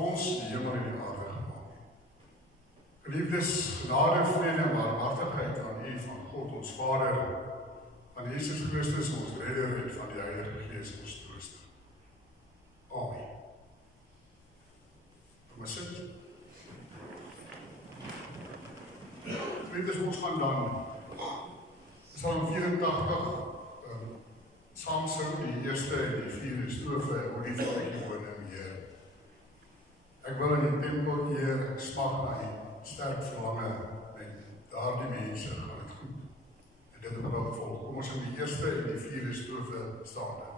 ons die hemel en die aarde gemaak het. Geliefdes, genade, vrede en barmhartigheid aan U van God ons Vader, aan Jesus Christus ons Redder en van die Heilige Gees ons Trooster. Amen. Kom maar sit. Geliefdes, ons gaan dan Psalm 84 saam sing, die eerste en die vierde strofe, o lief van die koning Heer. Ek wil in die tempel Heer, ek smag na die sterk verlange, en daardie mense gaan het goed. En dit op hulle volg. Kom ons in die eerste en die vierde strofe staande.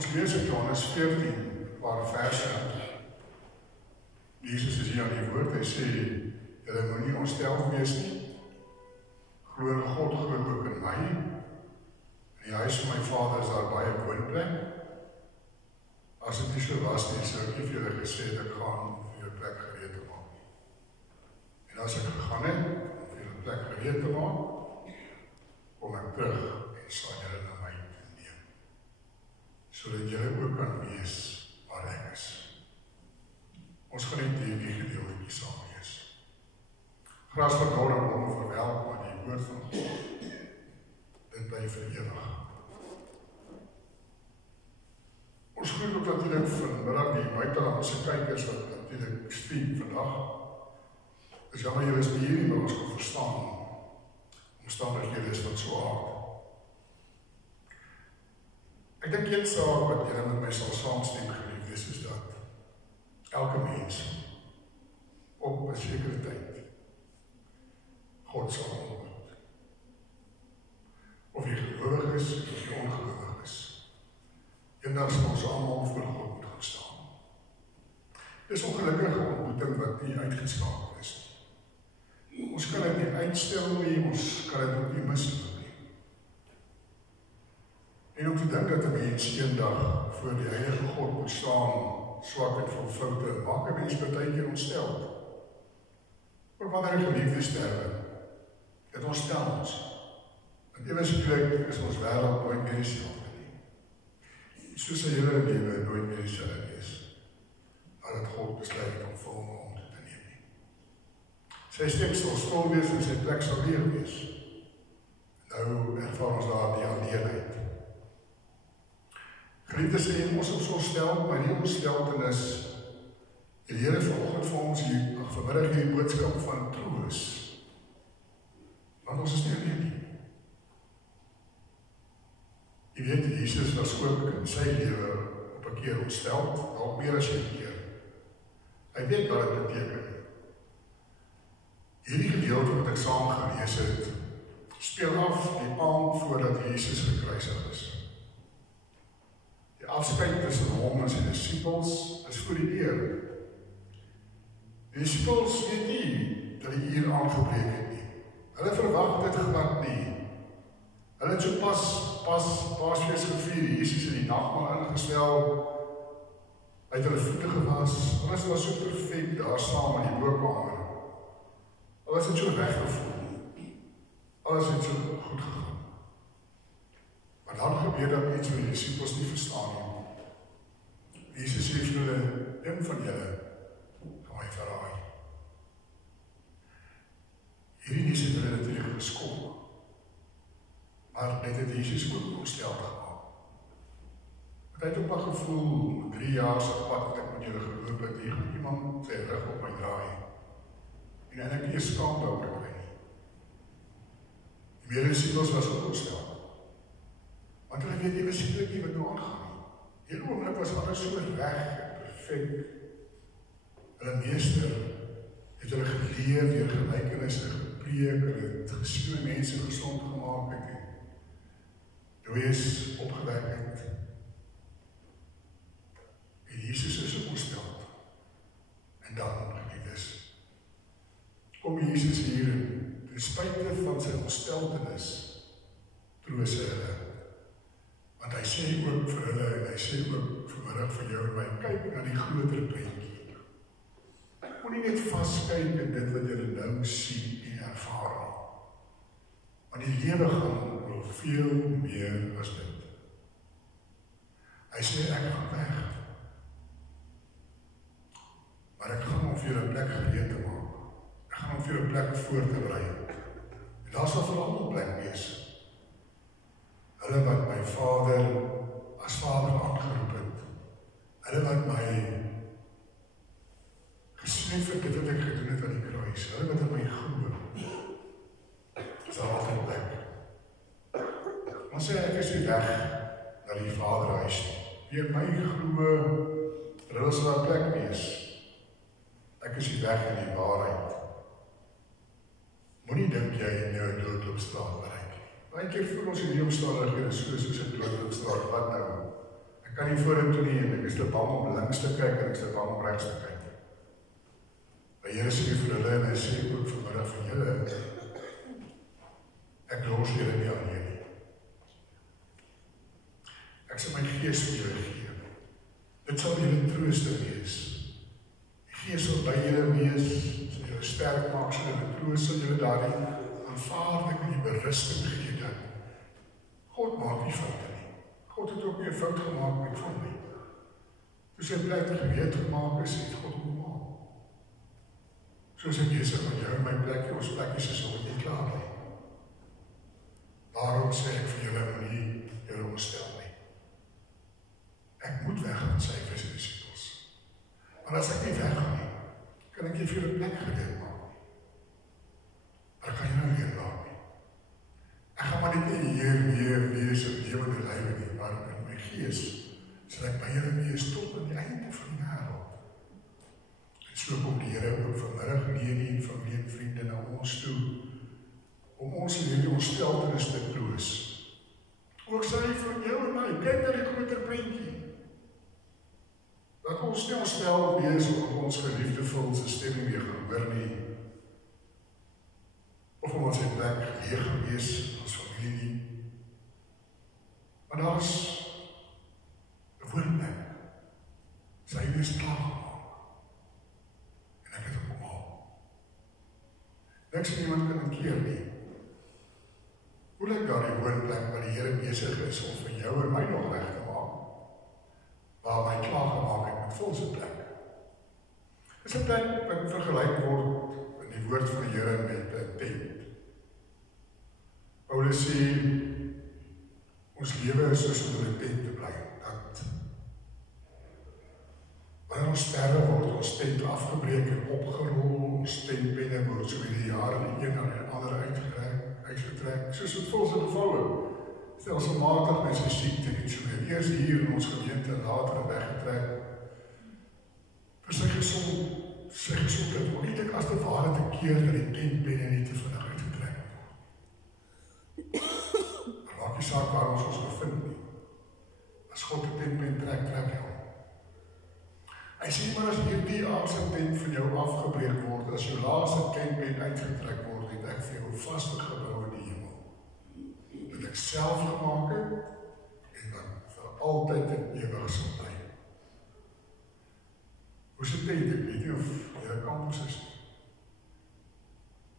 Ons lees in Johannes 14, 'n paar verse. Jesus is hier aan die woord, hy sê, julle moet nie ontstel wees nie. Glo in God, glo ook in my. In die huis van my Vader is daar baie woonplek. As dit nie so was nie, sou ek nie vir julle gesê het, ek gaan vir julle plek gereed te maak nie. En as ek gegaan het, om vir julle plek gereed te maak, kom ek terug en sal julle na my toe neem. sodat julle ook kan wees waar ek is. Ons gaan net hierdie gedeeltjie saam lees. Gras verdor en blom verwelk, maar die woord van God, dit bly vir ewig. Ons groet ook natuurlijk vanmiddag die buitelandse kykers wat natuurlijk stream vandag. Dis jammer julle is nie hier nie, maar ons kan verstaan. Omstandighede is wat so hard. Ek dink een saak wat julle met my sal saamstem geliefdes is dat elke mens op 'n sekere tyd God sal ontmoet. Of jy gelowig is of jy ongelowig is. Eendag sal ons almal voor God moet gaan staan. Dis 'n ongelukkige ontmoeting wat nie uitgeskakel is nie. Ons kan dit nie uitstel nie, ons kan dit ook nie misloop nie. En om te dink dat 'n mens eendag voor die heilige God moet staan, swak en vol foute, maak 'n mens partykeer ontstel. Maar wanneer 'n geliefde sterwe, dit ontstel ons. Want eweslik is ons wêreld nooit meer dieselfde nie. Soos 'n hele lewe nooit meer dieselfde is, nadat God besluit om vir hom om te neem nie. Sy stem sal stil wees en sy plek sal leeg wees. Nou ervaar ons daar die alleenheid. Geliefdes, en ons op so stel, maar nie ontsteltenis. Die Here vanoggend vir ons hier, vanmiddag die boodskap van troos. Want ons is nie alleen nie. Jy weet, Jesus was ook in sy lewe op 'n keer ontstel, dalk meer as 'n keer. Hy weet wat dit beteken. Hierdie gedeelte wat ek saam gelees het, speel af die aand voordat Jesus gekruisig is. Die afskeid tussen hom en sy disippels is voor die deur. Die disippels weet nie dat die uur aangebreek het nie. Hulle verwag dit glad nie. Hulle het so Paasfees gevier, Jesus in die nagmaal ingestel, uit hulle voete gewas, alles was so perfek daar saam in die bokamer. Alles het so weggevoel. Alles het so goed gegaan. Maar dan gebeur dat iets wat die disippels nie verstaan nie. Jesus sê vir hulle, een van julle gaan my verraai. Hierdie nuus het hulle natuurlijk geskok. Maar net het Jesus ook ontstel gemaak. Want hy het ook al gevoel, 3 jaar se pad wat ek met julle geloop het, hier gaan iemand sy rug op my draai. En eintlik nie 'n skaam daaroor kry nie. Die mededisippels was ook ontstel. Want hulle weet eweslik nie wat nou aangaan nie. Hierdie oomblik was alles so reg en perfek. Hulle meester het hulle geleer deur gelykenisse gepreek, hulle het gesien hoe mense gesond gemaak het en dooies opgewek het. En Jesus is ontstel. En dan geliefdes, kom Jesus hier en ten spyte van sy ontsteltenis troos hy hulle. Want hy sê ook vir hulle en hy sê ook vanmiddag vir jou en my, kyk na die groter prentjie. Moenie net vaskyk in dit wat jy nou sien en ervaar nie. Want die lewe gaan oor veel meer as dit. Hy sê ek gaan weg. Maar ek gaan om vir julle 'n plek gereed te maak. Ek gaan om vir julle 'n plek voor te berei. En daar sal vir almal plek wees. Hulle wat my Vader as Vader aangeroep het. Hulle wat my gesien vir dit wat ek gedoen het aan die kruis. Hulle wat in my glo. Is daar altyd plek. Maar sê ek is nie weg na die Vaderhuis. Wie in my glo, hulle sal daar plek wees. Ek is nie weg in die waarheid. Moenie dink jy nou 'n doodloopstraat bereik. Baie keer voel ons in die omstandighede soos 'n doodloopstraat. Wat nou? Ek kan nie vorentoe nie en ek is te bang om links te kyk en ek is te bang om regs te kyk. Maar Here sê vir hulle en hy sê ook vanmiddag vir julle, ek los julle nie alleen nie. Ek sal my gees vir julle gee. Dit sal julle trooster wees. Die Gees sal by julle wees, sal julle sterk maak, sal julle troos, sal julle daarin aanvaardig en die berusting gee dat God maak nie foute nie. God het ook nie 'n fout gemaak met van nie. Toe sy plek gereed gemaak is, het God hom gemaak. Soos ek besig met jou en my plekkie, ons plekkies is nog nie klaar nie. Daarom sê ek vir julle, moenie julle ontstel nie. Ek moet weggaan, sê ek vir sy disippels. Maar as ek nie weggaan nie, kan ek nie vir julle plek gereed maak nie. Maar kan jy nou weer laat nie. Ek gaan maar net nie hier weer wees in lewende lywe nie, maar in my gees sal ek by julle wees tot aan die einde van die wêreld. En so kom die Here ook vanmiddag neer en familie en vriende na ons toe, om ons in hierdie ontsteltenis te troos. Ook sê hy vir jou en my, kyk na die groter prentjie. Dat ons nie ontstel wees om ons geliefde vol se stemming weer gehoor nie, of om ons in plek leeg gewees as familie nie. Maar daar is 'n woonplek. Sy is klaar gemaak. En ek het hom gemaak. Niks en niemand kan keer nie. Hoe lyk daar die woonplek waar die Here besig is om vir jou en my nog reg te maak? Waar my klaar gemaak het met volse plek. Dis 'n plek wat vergelyk word in die woord van die Here met 'n tent. Paulus sê, ons lewe is soos om in 'n tent te bly. Dat wanneer ons sterwe word ons tent afgebreek en opgerol, ons tentpenne word so met die jare die een na die ander uitgetrek, soos met volse gevouwe. Stelselmatig met sy siekte en so weer. Eers hier in ons gemeente en later weggetrek. Vir sy gesondheid onmiddellik as die ware te keer dat die tentpenne nie te vinnig uitgetrek word. Maar maak die saak waar ons bevind nie. As God die tentpen trek hy hom. Hy sê maar as hierdie aardse tent van jou afgebreek word, as jou laaste tentpen uitgetrek word, het ek vir jou vaste gebou in die hemel. Dat ek self gemaak het en wat vir altyd en ewig sal bly. Hoe is 'n tent? Ek weet nie of jy 'n kampus is nie.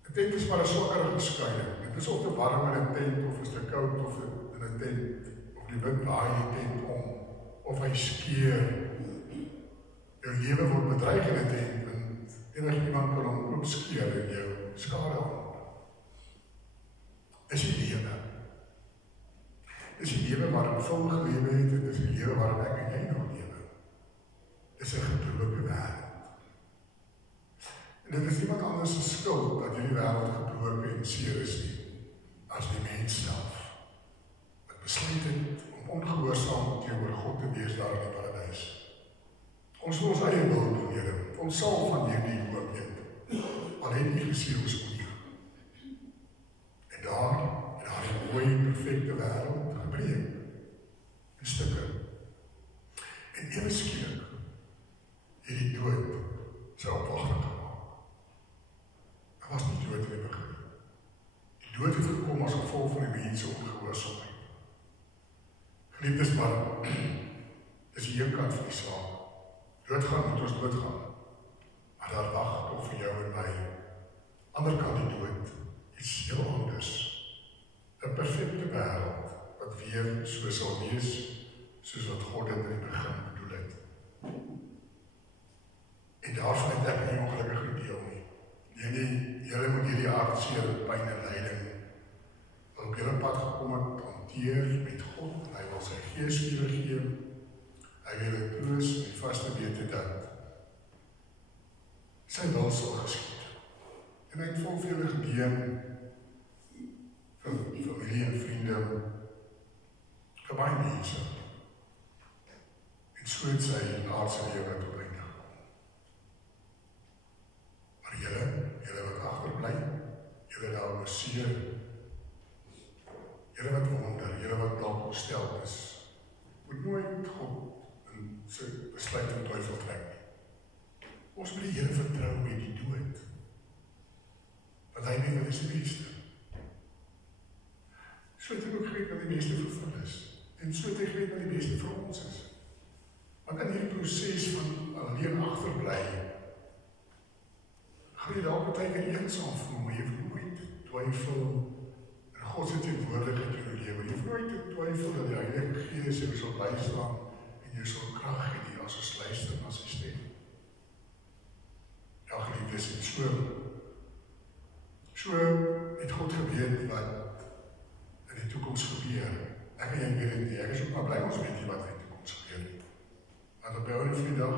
'n Tent is maar 'n swakker geskuiling. Dit is of te warm in 'n tent of is te koud of in 'n tent of die wind waai die tent om of hy skeer. Jou lewe word bedreig in 'n tent en enigiemand kan hom ook skeer en jou skade aan. Dis die lewe. Dis die lewe waarin vol gelewe het en dis die lewe waarin ek en jy nog lewe. Dis 'n gebroke wêreld. En dit is niemand anders se skuld dat hierdie wêreld gebroke en seer is nie, as die mens self. Wat besluit het om ongehoorsaam teenoor God te wees daar in die paradys. Ons wil ons eie wil doen, Here. Ons sal van hierdie boom eet. Al het nie gesê ons moet nie. En daar, in daardie mooi, perfekte wêreld, gebreek. In stukke. En ewe skielik, hierdie dood sy opwagting gemaak. Daar was nie dood in die begin. Die dood het gekom as gevolg van die mense ongehoorsaamheid. Geliefdes, maar dis die een kant van die saak. Doodgaan moet ons doodgaan. Maar daar wag ook vir jou en my. Ander kant die dood, iets heel anders. 'n Perfekte wêreld, wat weer so sal wees, soos wat God dit in die begin bedoel het. En daarvan het ek nie ongelukkig deel nie. Nee, julle moet hierdie aardseer, pyn en lyding op julle pad gekom het, hanteer met God. Hy wil sy gees vir julle gee. Hy wil dit troos en vaste wete dat sy wil sal geskied. En hy het vol vir julle gedeen, vir familie en vriende, vir baie mense. En so het sy aardse lewe tot einde gekom. Maar julle wat agterbly, julle daar beseer, julle wat wonder, julle wat dalk ontstel is, moet nooit God en sy besluit in duivel trek nie. Ons moet die Here vertrou met die dood. Want hy weet wat is die beste. So het hy ook geweet wat die beste vir hulle is. En so het hy geweet wat die beste vir ons is. Want in hierdie proses van alleen agterbly, gaan jy dalk baie keer eensaam voel, maar jy hoef nooit twyfel in God se teenwoordigheid in jou lewe. Jy hoef nooit te twyfel dat die Heilige Gees jou sal bystaan en jou sal krag gee nie as ons luister na sy stem. Ja, geliefdes, en so het God geweet wat in die toekoms gebeur. Ek en jy weet dit nie, ek is ook maar bly ons weet nie wat in die toekoms gebeur nie. Want op jou Vrydag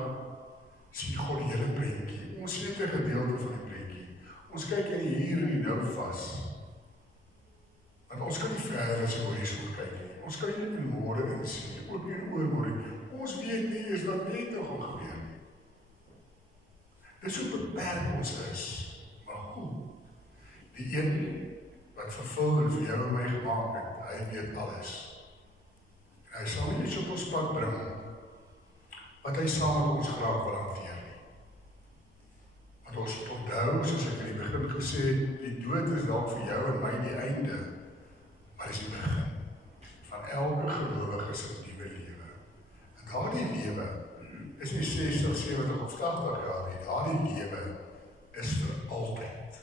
sien God die hele prentjie. Ons sien 'n gedeelte van die prentjie. Ons kyk in die hier en die nou vas. Want ons kan nie verder as die horison kyk nie. Ons kan nie in môre insien, ook nie in oormôre nie. Ons weet nie eers wat net nog gaan gebeur nie. Dis hoe beperk ons is. Maar goed, die een wat vervul en vir jou en my gemaak het, hy weet alles. En hy sal nie iets op ons pad bring, wat hy saam met ons graag wil hanteer nie. Want ons moet onthou, soos ek in die begin gesê het, die dood is dalk vir jou en my die einde, maar is die begin van elke gelowige se nuwe lewe. En daardie lewe is nie 60, 70 of 80 jaar nie, daardie lewe is vir altyd.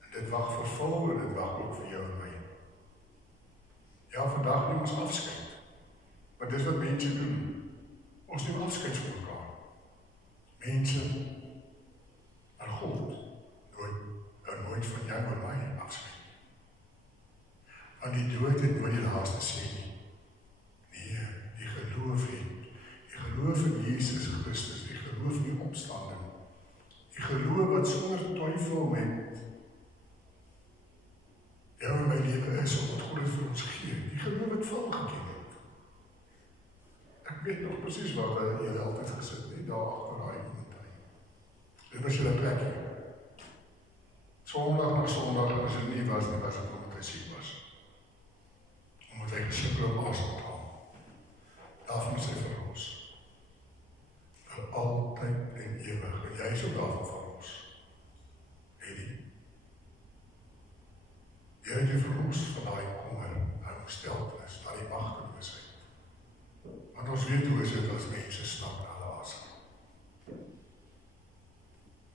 En dit wag vervul en dit wag ook vir jou en my. Ja, vandag neem ons afskeid, want dis wat mense doen. Ons neem afskeid van mekaar. Mense en God nooit van jou en my afskeid. Want die dood het nooit die laaste sê nie. Nee, die geloof het. Die geloof in Jesus Christus, die geloof in die opstanding. Die geloof wat sonder twyfel met jou en my lewe is, omdat God het vir ons gee. Die geloof het vol geken het. Ek weet nog precies waar julle altyd gesit het, daar agter daai mountain. Dit was julle plekkie. Sondag na Sondag, as dit nie was nie, was dit omdat hy siek was. Omdat hy gesukkel om asem te haal. Daarvan is hy verlos. Vir altyd en ewig. En jy is ook daarvan verlos. Eddie. Jy het jy verlos van daai kommer, en ontsteltenis, daai magteloosheid. Want ons weet hoe is dit as mense snap na hulle asem.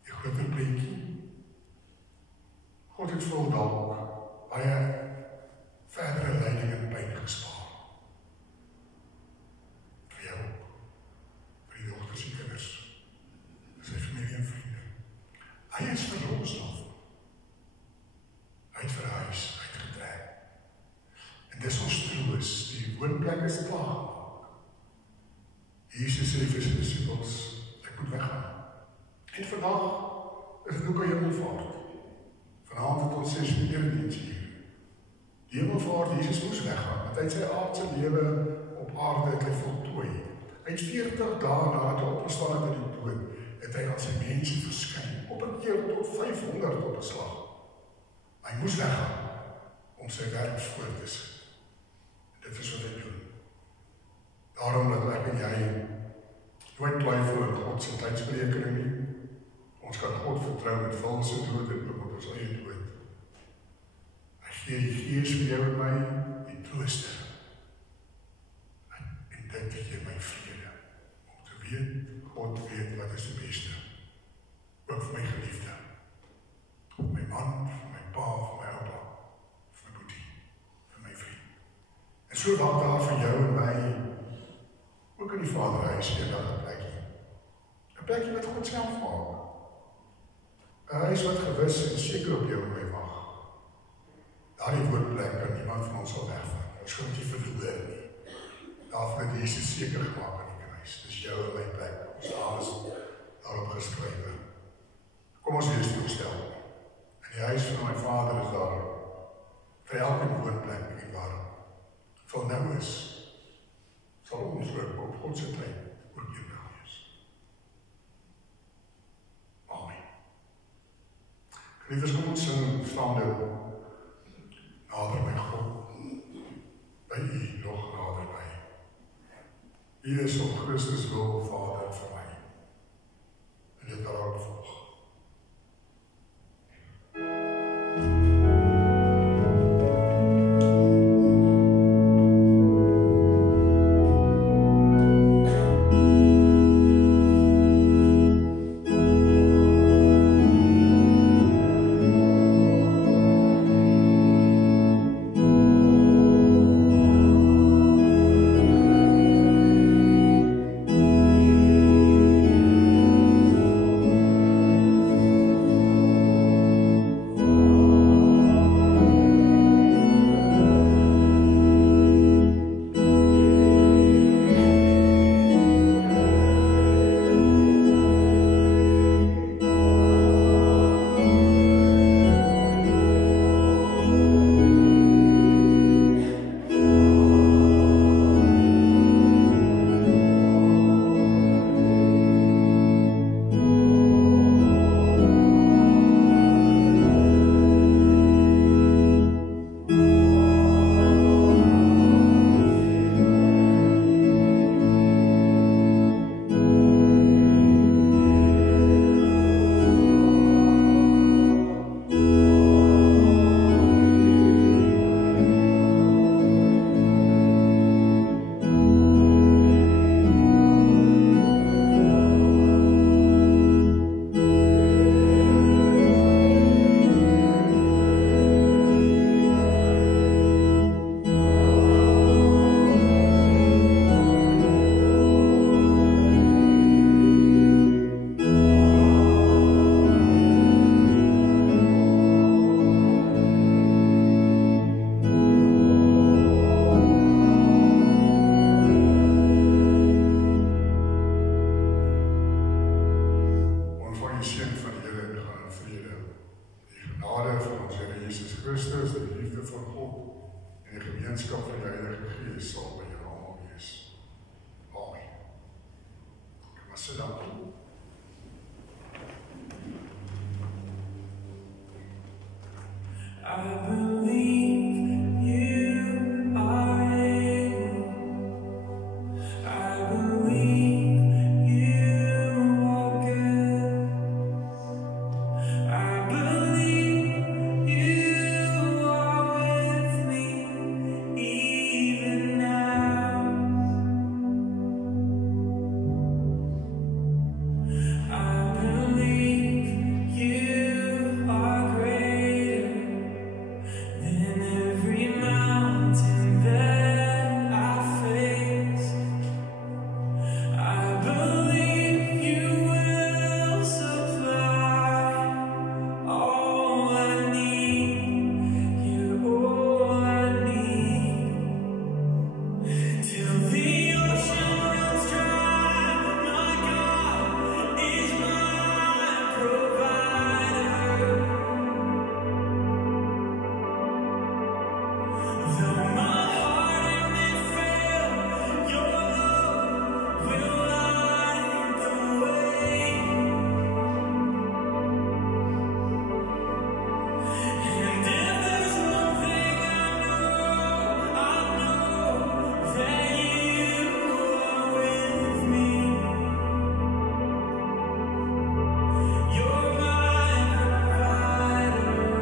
Die groter prentjie. God het vol dalk baie verdere lyding en pyn gespaar. Vir jou ook. Vir die dogters en kinders. Vir sy familie en vriende. Hy is verlos daarvan. Hy het verhuis, hy het getrek. En dis ons troos, die woonplek is klaar. Jesus sê vir sy disippels, ek moet weggaan. En vandag is dit ook 'n hemelvaart. Vanavond het ons 6 uur erediens hier. Die hemelvaart, Jesus moes weggaan, want hy het sy aardse lewe op aarde het hy voltooi. Hy het 40 dae nadat hy opgestaan het uit die dood, het hy aan sy mense verskyn, op 'n keer tot 500 op 'n slag. Hy moes weggaan om sy werk voort te sit. Dit is wat hy doen. Daarom dat ek en jy nooit twyfel in God se tydsberekening nie. Ons kan God vertrou met valse dood en ook met ons eie dood. Hy gee die Gees vir jou en my, die trooster. En dit gee my vrede, om te weet, God weet wat is die beste. Ook vir my geliefde. Vir my man, vir my pa, vir my oupa, vir my boetie, vir my vriend. En so wag daar vir jou en my, ook in die Vaderhuis, eendag 'n plekkie. 'n Plekkie wat God self maak. 'n Huis wat gewis en seker op jou en my wag. Daardie woonplek kan niemand van ons sal wegvat. Ons kan nie verloor nie. Daarvoor het Jesus seker gemaak aan die kruis. Dis jou en my plek. Ons naam is daarop geskrywe. Kom ons lees die opstel. In die huis van my Vader is daar vir elke woonplek en waar vol nou is, sal ons ook op God se tyd ook eendag wees. Amen. Geliefdes, kom ons sing staande nader by God, by U nog nader by. U is op Christus wil, Vader, vir my. En dit daarop volg. Sit down. I believe you are able. I believe you are good. I believe you are with me even now. I believe you are greater than every mountain that I face. I believe you will supply all I need. You're all I need. Till the ocean runs dry, my God is my provider. Though my heart may fail, your love will light the way. And if there's one thing I know that you are with me. You're my provider.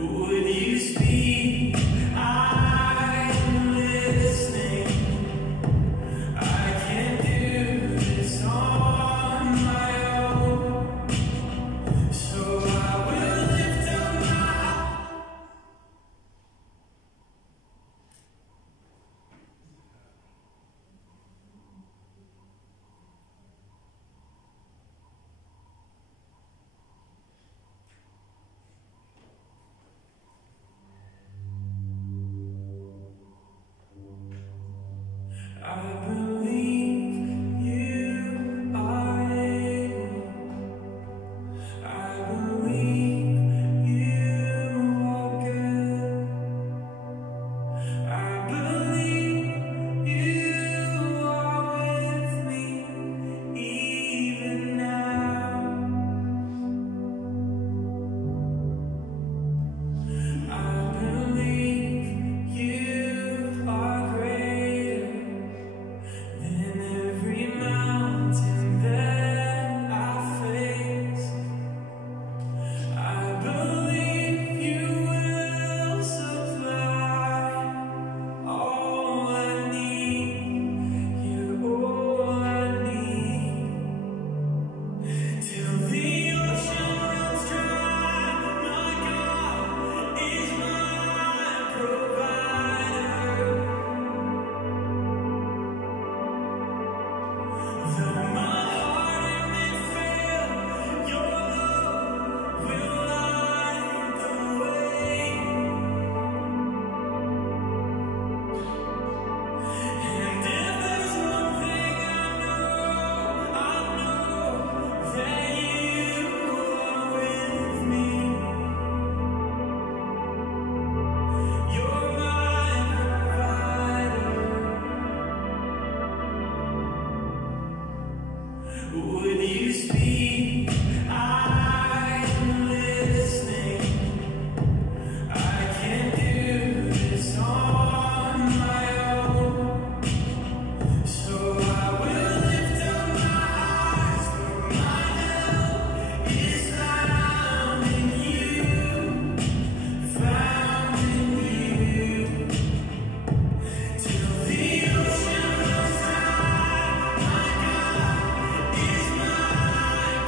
Would you speak? I'm listening. I can't do this on my own, so I will lift up my. I believe you are able. I believe you are good. I believe you are with me even now. I believe you are greater than every mountain that I face. I believe you will supply all I need. You're all I need. Till the ocean runs dry, my God is my provider. Though my heart may fail, your love will light the way. And if there's one thing I know that you are with me. You're my provider. Would you speak? I'm listening. I can't do this on my own, so I will lift up my eyes, for my help is found in you, found in you. Till the ocean runs dry, my God is my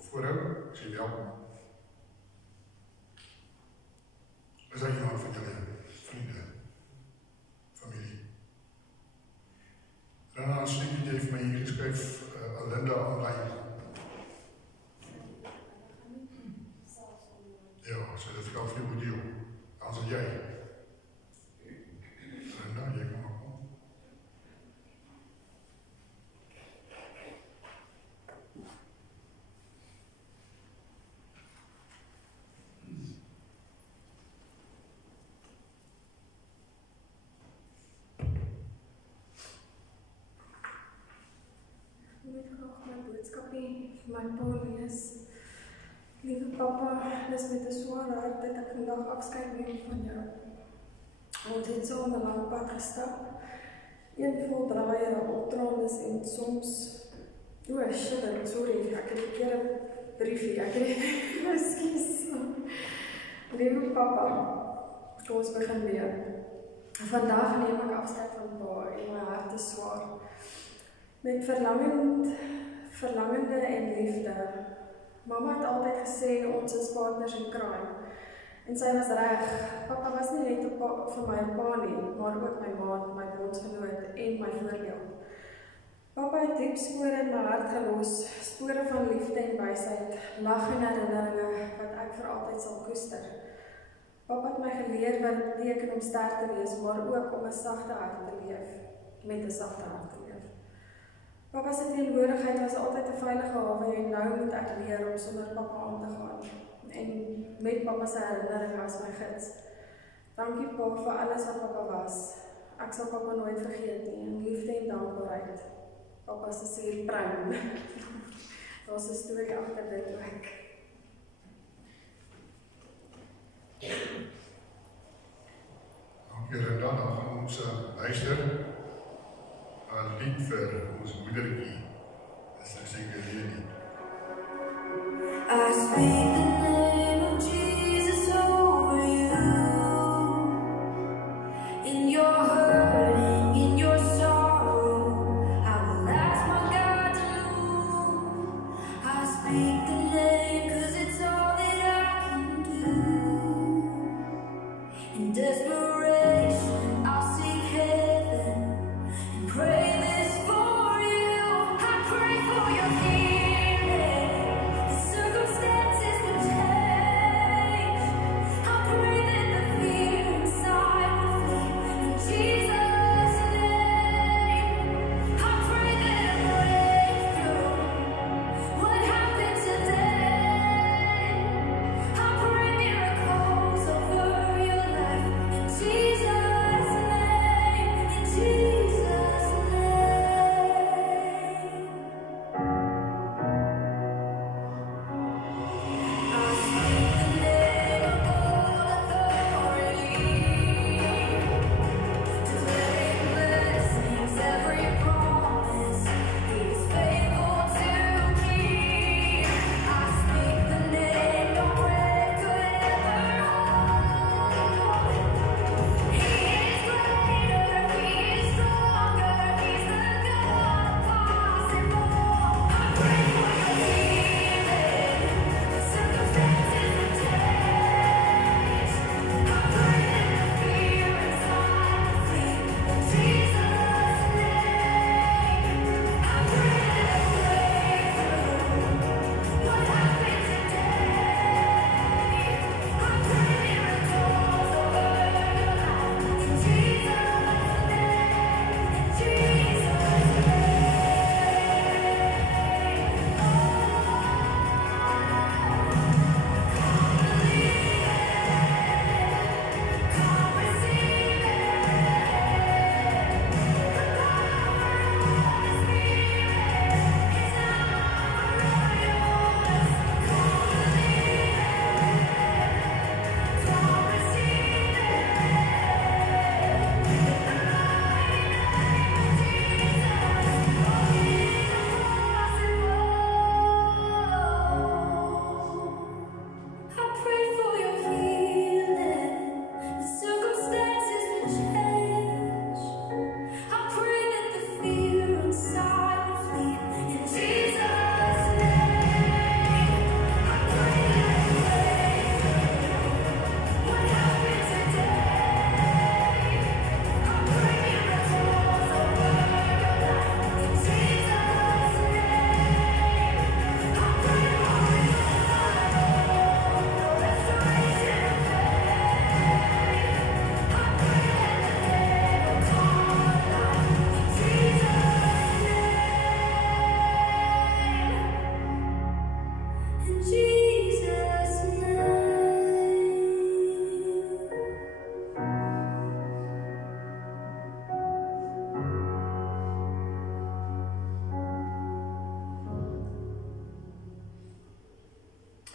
voorhou, ek sê welkom. Is daar iemand van julle vriende, familie? Daarna sê jy vir my hier geskryf, Alinda online. Ja, so dit kan vir jou deel. As jy. Alinda, jy kan maar kom. Vir my pa lees. Liewe papa, dis met 'n swaar hart dat ek vandag afskeid neem van jou. Ons het saam 'n lang pad gestap. Een vol draaie, optraandes en soms... shit, sorry, ek het 'n keer 'n briefie, ek het ekskuus. Liewe papa, kom ons begin weer. Vandag neem ek afskeid van pa en my hart is swaar. Met verlangende en liefde. Mamma het altyd gesê ons is partners in crime. En sy was reg. Papa was nie net vir my pa nie, maar ook my maat, my bondsgenoot en my voorbeeld. Papa het diep spore in my hart gelos, spore van liefde en wysheid, lag en herinneringe wat ek vir altyd sal koester. Papa het my geleer wat dit beteken om sterk te wees, maar ook om 'n sagte hart te leef, met 'n sagte hart te leef. Papa se teenwoordigheid was altyd 'n veilige hawe en nou moet ek leer om sonder papa aan te gaan. En met papa se herinneringe as my gids. Dankie pa vir alles wat papa was. Ek sal papa nooit vergeet nie. En liefde en dankbaarheid. Papa se suurpruim. Daar's 'n storie agter dit ook. Dankie Renda, dan gaan ons luister 'n lied vir ons moedertjie. Dis nou seker hierdie. I speak the name of Jesus over you. In your hurting, in your sorrow, I will ask my God to move. I speak the name 'cause it's all that I can do. In desperation, I'll seek heaven and pray this for you. I pray for your healing. The circumstances will change. I pray that the fear inside will flee in Jesus' name. I pray that a breakthrough. What happened today?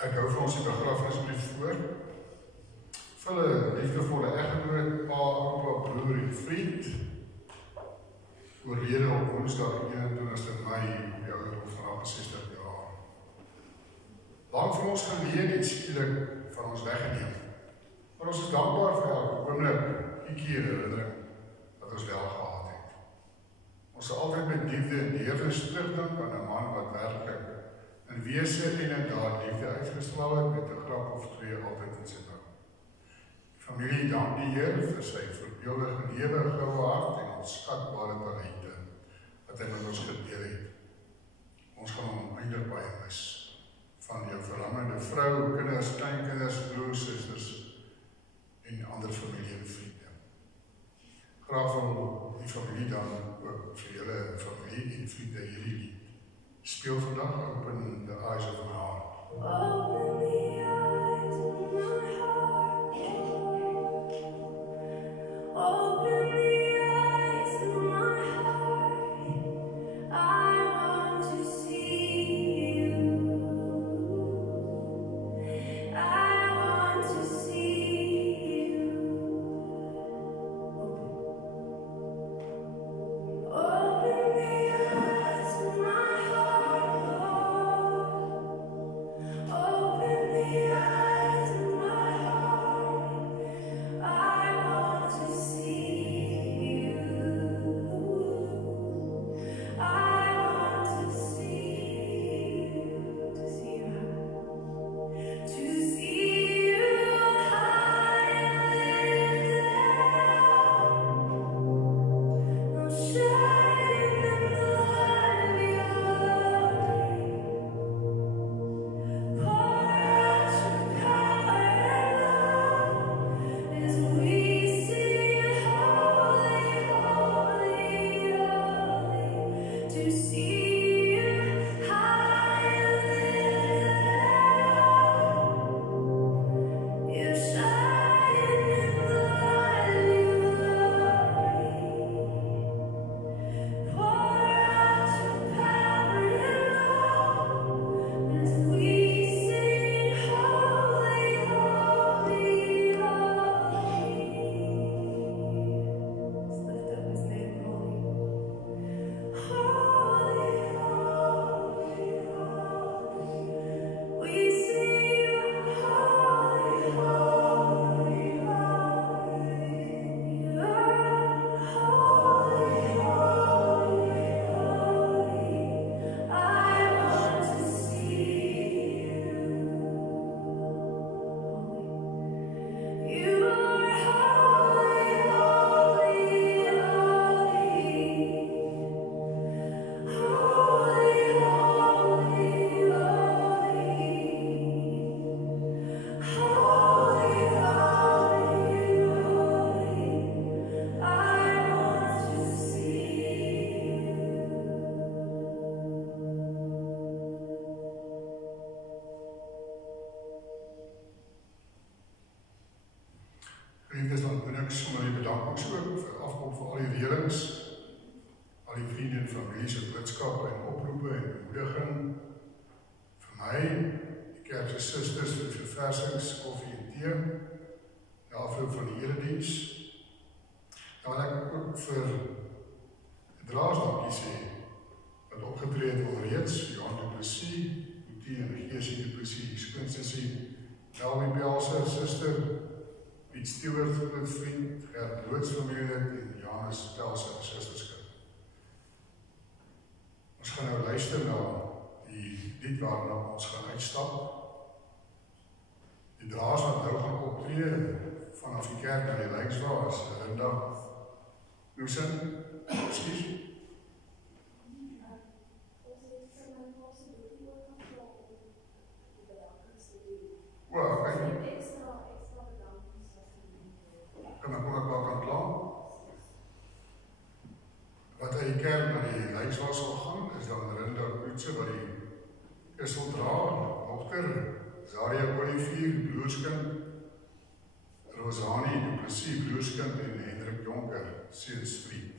Ek hou vir ons die begrafnisbrief voor. Vir 'n liefdevolle eggenoot, pa, oupa, broer en vriend. Oorlede op Woensdag 21 Mei op die ouderdom van 68 jaar. Lang van ons geleen en skielik van ons weggeneem. Maar ons is dankbaar vir elke oomblik, die herinnering wat ons wel gehad het. Ons sal altyd met liefde en deernis terugdink aan 'n man wat werklik in wese en in daad liefde uitgestraal het met 'n grap of twee altyd in sy mou. Die familie dank die Here vir sy voorbeeldige lewe, goue hart en onskatbare talente wat hy met ons gedeel het. Ons gaan hom eintlik baie mis. Van jou verlammende vrou, kinders, kleinkinders, broers, susters en ander familie en vriende. Graag wil die familie dan ook vir julle familie en vriende hierdie lied speel vandag. Open the eyes of my heart. Open the eyes of my heart, open the eyes of my heart, I want to see you, I want to see you, open the eyes of my heart, open the eyes of my heart, I want to see you, I want to see you, to see you high and lifted up, shining in the light of your glory. Pour out your power and love as we sing holy, holy, holy. To see you high and lifted up, you're shining in the light of your glory. Pour out your power and love as we sing holy, holy, holy. Let's lift up his name, holy. Holy, holy, holy. We sing holy, holy, holy. You're holy, holy, holy. I want to see you. You are holy, holy, holy. Holy, holy, holy. Holy, holy, holy. I want to see you. Geliefdes, dan doen ek sommer die bedankings ook vir afkom vir al die reëlings, al die vriende en familie se boodskappe en oproepe en bemoediging. Vir my, die kerk se susters vir verversings, koffie en tee, die afloop van die erediens. Dan wil ek ook vir die draers dankie sê, wat opgetree het alreeds, Johan du Plessis, Boetie en Geesie du Plessis, skoonsussie, Melvie Pelser, suster, Piet Stewart, groot vriend, Gert Loods familielid en Janus Pelser, susterskap. Ons gaan nou luister na die lied waarna ons gaan uitstap. Die draers wat nou gaan optree vanaf die kerk na die Lijkswaal is Linda Loesin, excuse. Wow, okay. Kan ek ook wel kan plan? Wat uit die kerk na die Lijkswaal sal gaan, is dan Linda Loesin wat die kissel dra, dokter, Zaria Olivier, broerskind, Rosani du Plessis, broerskind en Hendrik Jonker, seunsvriend.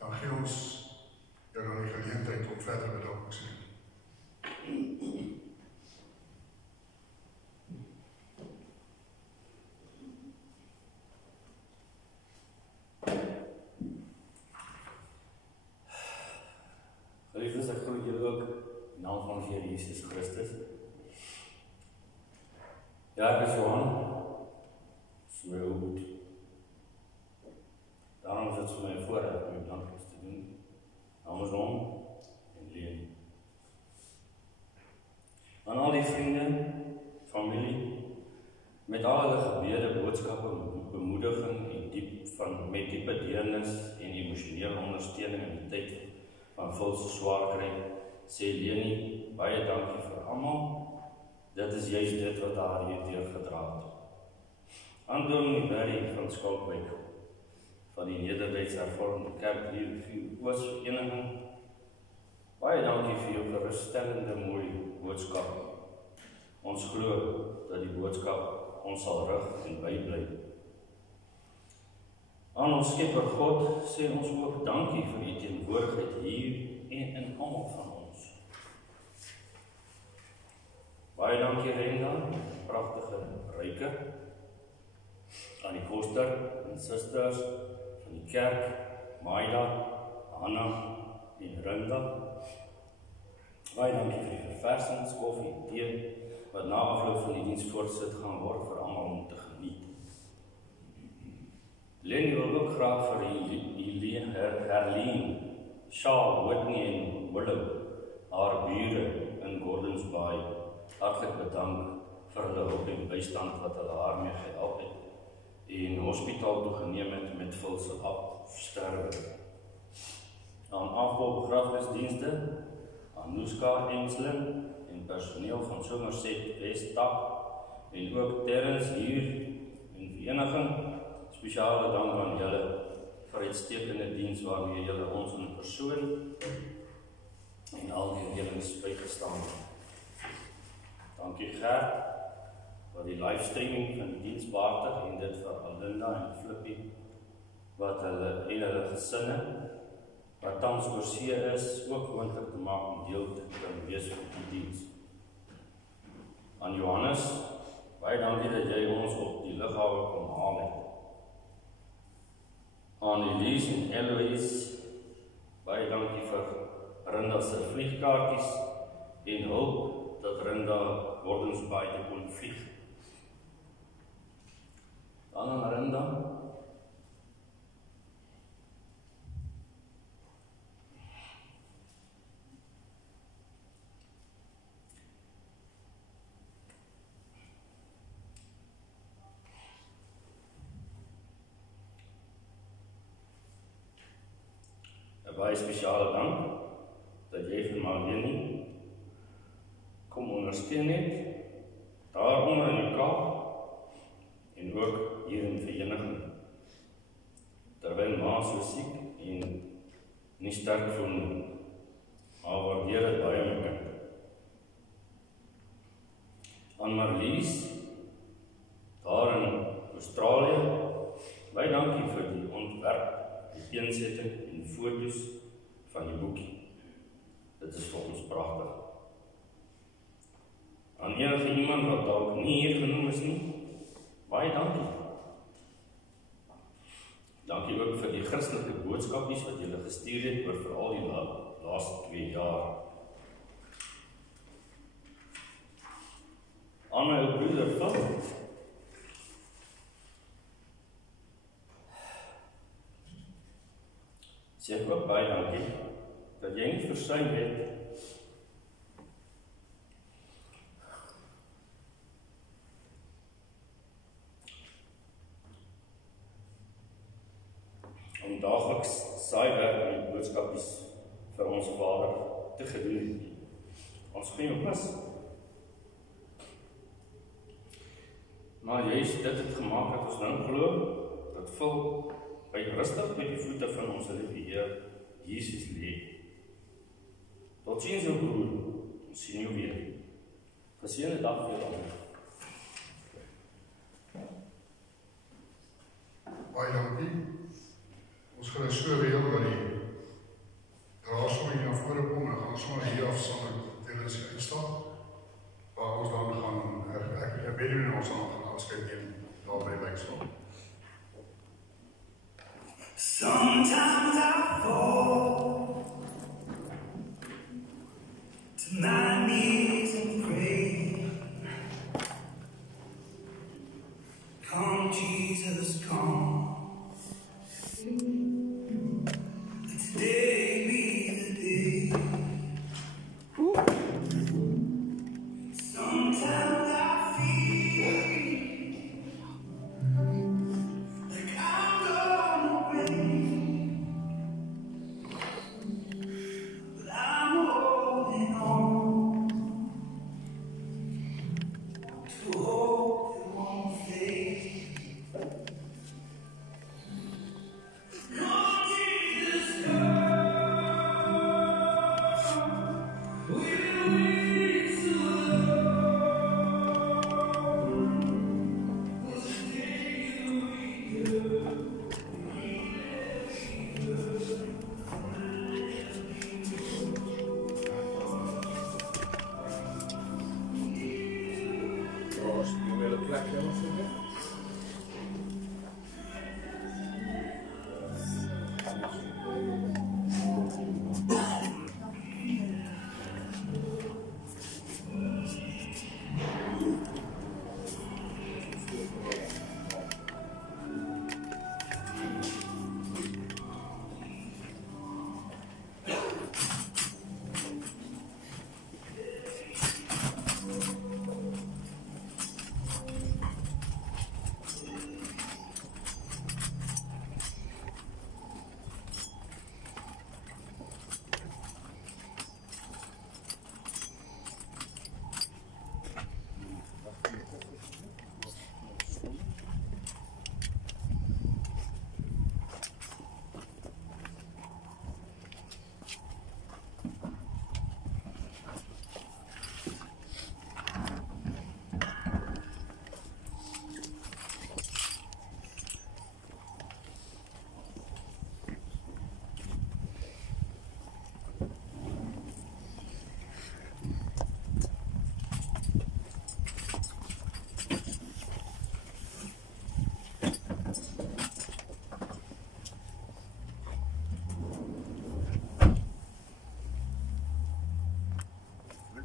Dan gee ons jou dan die geleentheid om verder bedankings te doen. groet julle ook in naam van ons Here Jesus Christus. Ja, ek is Johan. So heel goed. Daarom is het vir my 'n voorreg om dankbaar te doen. Namens hom en Leen. Aan al die vriende, familie, met al hulle gebede, boodskappe, bemoediging en met diepe deernis en emosionele ondersteuning in die tyd van volse swaar kry, sê Leni, baie dankie vir almal. Dit is juist dit wat haar hierdeur gedra het. Aan Dominee Barry van Skalkwyk van die Nederduits Hervormde Kerk Riverview Oosvereniging, baie dankie vir jou geruststellende mooi boodskap. Ons glo dat die boodskap ons sal rig en bybly. Aan ons Skepper God sê ons ook dankie vir die teenwoordigheid hier en in almal van ons. Baie dankie Renda, pragtige ryker, aan die koster en susters van die kerk, Maida, Anna en Rinda. Baie dankie vir die verversings, koffie en tee, wat na afloop van die diens voortsit gaan word vir almal om te geniet. Lenny wil ook graag vir Herleen, Shaw, Whitney en Willow, haar bure in Gordons Bay, hartlik bedank vir hulle hulp en bystand wat hulle haar mee gehelp het en hospitaal toegeneem het met vulse afsterwe. Aan afbouw begrafnisdienste, aan Noeska Enslin en personeel van Somerset Westtak en ook Terrence hier in vereniging, spesiale dank aan julle vir uitstekende diens waarmee julle ons in persoon en al die reëlings bygestaan het. Dankie Gert vir die livestreaming van die diens behartig en dit vir Alinda en Flippie wat hulle en hulle gesinne wat tans oor see is ook moontlik te maak om deel te kan wees van die diens. Aan Johannes, baie dankie dat jy ons op die lughawe kom haal het. Aan Elise en Eloise, baie dankie vir Rinda se vliegkaartjies en hulp dat Rinda Gordons Bay te kon vlieg. Dan aan Rinda. Baie spesiale dank dat jy vir Marlene kom ondersteun het, daaronder in die Kaap en ook hier in vereniging. Terwyl ma so siek en nie sterk voel nie, maar waardeer het baie my kind. Aan Marlies, daar in Australië, baie dankie vir die ontwerp, die eensetting en foto's van die boekie. Dit is vir ons pragtig. Aan enige iemand wat dalk nie hier genoem is nie, baie dankie. Dankie ook vir die Christelike boodskapies wat julle gestuur het oor veral die laaste 2 jaar. Aan my broeder Phil, sê ek ook baie dankie dat jy nie versuim het om daagliks saaiwerk en boodskapies vir ons Vader te gedoen. Ons gaan jou mis. Maar juist dit het gemaak dat ons nou glo dat Phil by rustig by die voete van ons liewe Heer Jesus lê. Tot ziens jou broer, ons sien jou weer. Geseënde dag vir julle. Baie dankie. Ons gaan so reël dat die draasom hier na vore kom en gaan ons maar hier af saam met Terrence uitstaan, waar ons dan gaan ek weet nie ons gaan afskeid neem daar by Wyksdorp. Sometimes I fall julle plek neem asseblief.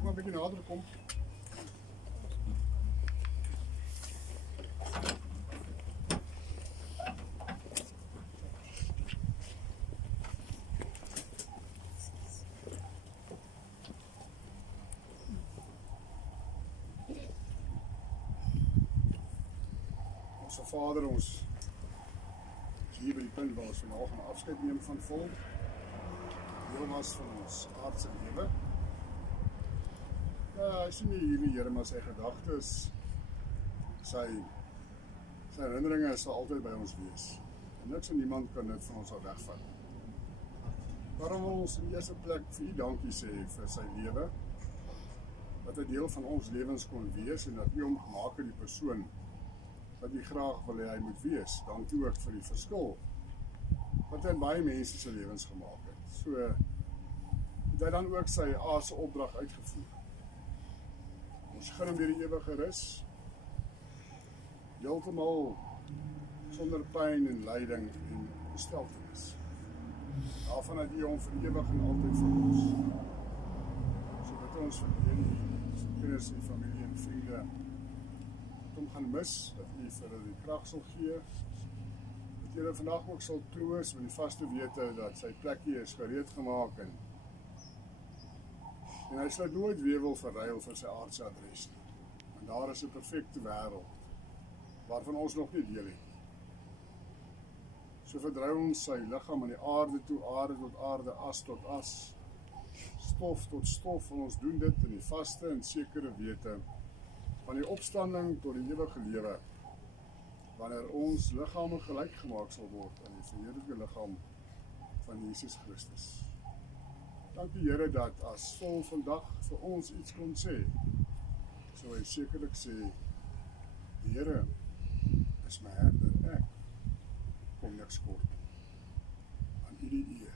Een beetje nader kom. Onze Vader, ons is hier by die punt waar ons vandag gaan afskeid neem van volk. Deel was van ons aardse lewe. Ja, hy sien nie hier nie, Here, maar sy gedagtes, sy herinneringe sal altyd by ons wees. En niks en niemand kan dit van ons al wegvat. Daarom wil ons in die eerste plek vir U dankie sê vir sy lewe, dat hy deel van ons lewens kon wees en dat U hom gemaak het die persoon wat U graag wil hê hy moet wees. Dankie ook vir die verskil wat hy in baie mense se lewens gemaak het. So het hy dan ook sy aardse opdrag uitgevoer. Ons gun hom weer die ewige rus, heeltemal sonder pyn en lyding en besteltenis. Daarvan het U hom vir ewig en altyd vir ons. So dat ons vir die kinders en familie en vriende wat hom gaan mis, dat U vir hulle die krag sal gee, dat U hulle vandag ook sal troos met die vaste wete dat sy plekkie is gereed gemaak en hy sal nooit weer wil verruil vir sy aardse adres nie. Want daar is 'n perfekte wêreld waarvan ons nog nie deel het. So verdrou ons sy liggaam aan die aarde toe, aarde tot aarde, as tot as, stof tot stof, en ons doen dit in die vaste en sekere wete van die opstanding tot die ewige lewe, wanneer ons liggame gelyk gemaak sal word aan die verheerlikte liggaam van Jesus Christus. Dankie Here dat as vol vandag vir ons iets kon sê, sou hy sekerlik sê, die Here is my herder, ek kom niks kort, aan U die eer.